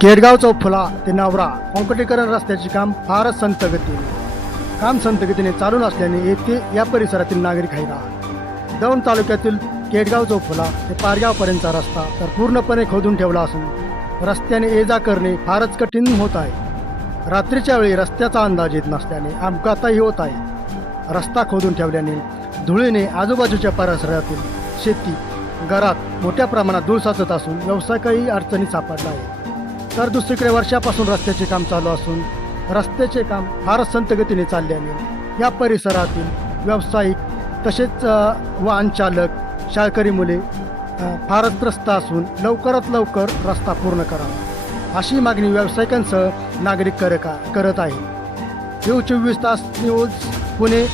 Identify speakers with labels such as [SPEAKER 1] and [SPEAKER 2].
[SPEAKER 1] केडगाव चौफुला ते नावरा काँक्रिटीकरण रस्त्याचे काम फारच संत गतीने काम संत गतीने चालून असल्याने येथे या परिसरातील नागरिक हैराण. दौंड तालुक्यातील केडगाव चौफुला ते पारगावपर्यंतचा रस्ता तर पूर्णपणे खोदून ठेवला असून रस्त्याने ये जा करणे फारच कठीण होत आहे. रात्रीच्या वेळी रस्त्याचा अंदाज येत नसल्याने अपघातही होत आहे. रस्ता खोदून ठेवल्याने धुळीने आजूबाजूच्या परिसरातील शेती घरात मोठ्या प्रमाणात धूळ साचत असून व्यवसाय काही अडचणी सापडला आहे. तर दुसरीकडे वर्षापासून रस्त्याचे काम चालू असून रस्त्याचे काम फारच संतगतीने चालल्याने या परिसरातील व्यावसायिक तसेच वाहन चालक शाळकरी मुले फारच त्रस्त असून लवकरात लवकर रस्ता पूर्ण करावा अशी मागणी व्यावसायिकांसह नागरिक कर का करत आहे. येऊ चोवीस तास न्यूज पुणे.